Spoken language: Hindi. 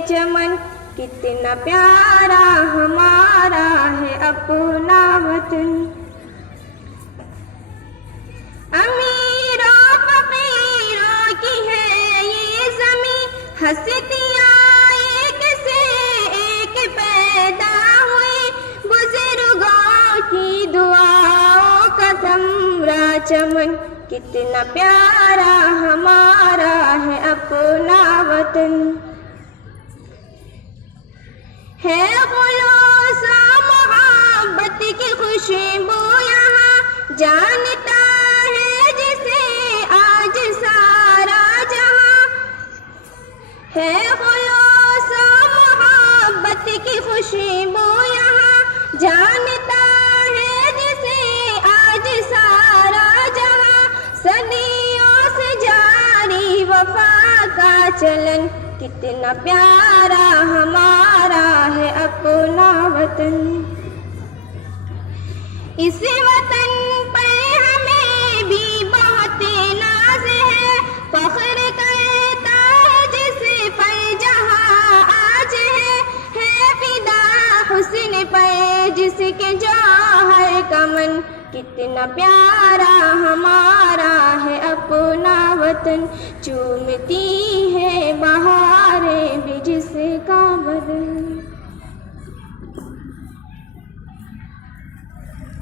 चमन, कितना प्यारा हमारा है अपना वतन। अमीरों फकीरों की है ये ज़मीं, हस्तियाँ एक से एक पैदा हुई, बुजुर्गों की दुआओं का थमरा चमन, कितना प्यारा हमारा है अपना वतन। है खुलूस मोहब्बत की खुशबू यहाँ, जानता है जिसे आज सारा जहाँ। है खुलूस मोहब्बत की खुशबू यहाँ, जानता है जिसे आज सारा जहाँ। सदियों से जारी वफा का चलन, कितना प्यारा हमारा है अपना वतन। इस वतन पर हमें भी बहुत नाज है, फख्र करता है जिस पर जहाँ आज है फिदा हुस्न पर जिसके जौहर का मन, कितना प्यारा हमारा है अपना वतन। चूमती है बहारें भी जिसका बदन।